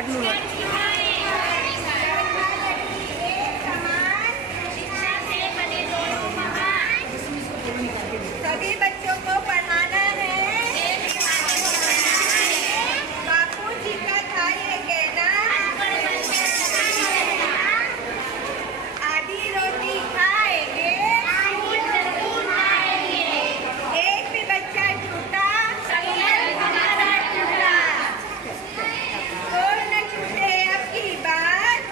Cut में सभी बच्चों को पढ़ाना है। बापू जी का था ये कहना, आधी रोटी खाएंगे, एक भी बच्चा छूटा, हमारा टूटा। कोई न छूटे अब की बात,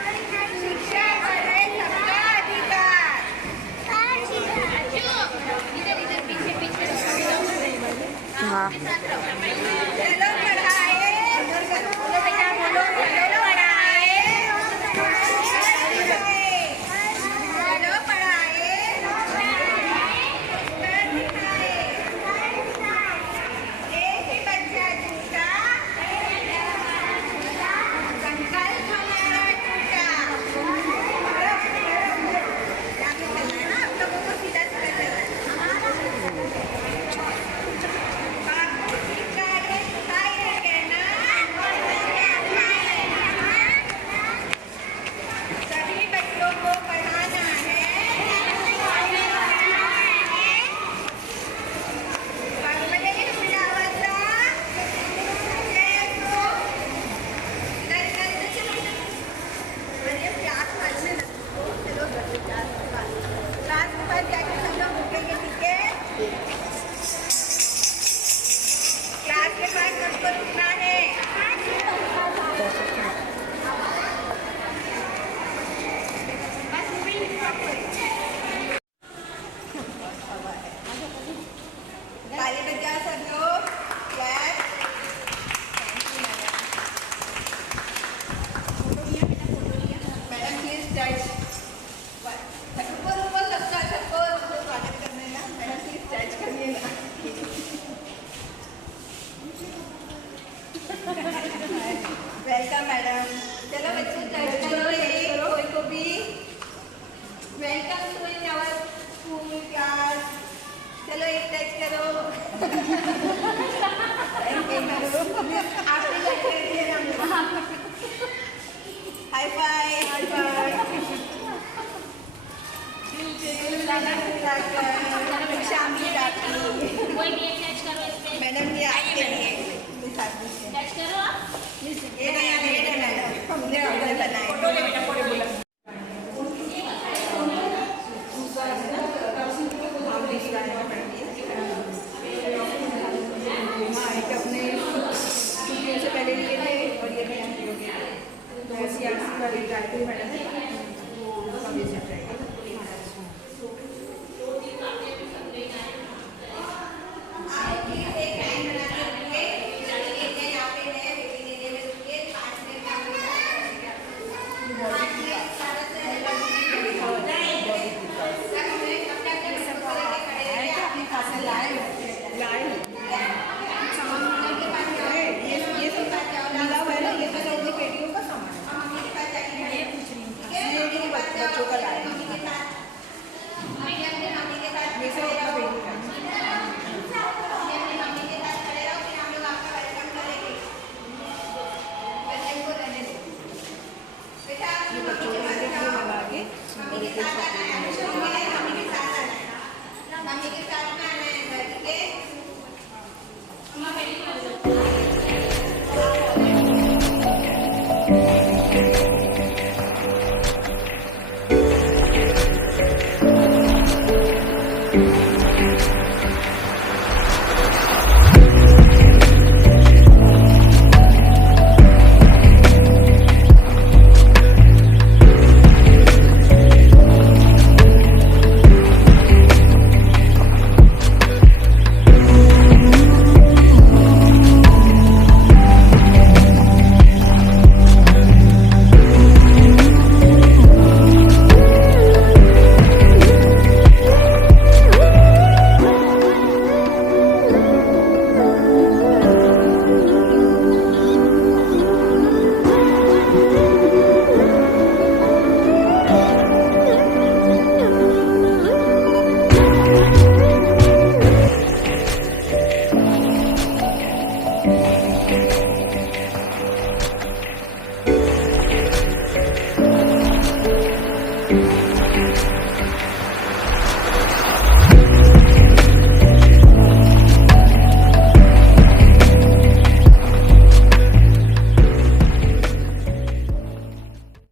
शिक्षा पर है सबका अधिकार। हाँ चलो पढ़ाए, बोलो बेटा, बोलो चलो पढ़ाए, चलो पढ़ाए, कर दिखाए। एक ही बच्चा छूटा, संकल्प हमारा टूटा। जाके चलना है ना, आप लोगों को सीधा सीधा चलना है। बापू जी का ये था ये कहना, सभी बच्चों को पढ़ाना है। बाकी बच्चे की सुविधा अवस्था, इधर इधर इधर चलो। अरे प्यास लगने लगी तो चलो घर पे क्लास के बाद जाके सब लोग रुकेंगे, ठीक है? क्लास के बाद सबको रुकना है। ताली बजाओ सब लोग, क्लैप। मैडम प्लीज जज। सबको रुको, सबको स्वागत करने ना, मैडम प्लीज जज करिएगा। Welcome madam. चलो बच्चों जज करो, एक कोई को भी। Welcome to in our school class. चलो एक टच करो। आपने टच कर दिया ना। High five, high five. शामिल आपकी कोई भी एक टच करो इस पे। मैडम ये आपके लिए टच करो आप। ये मैडम हमने ऑर्डर बनाए।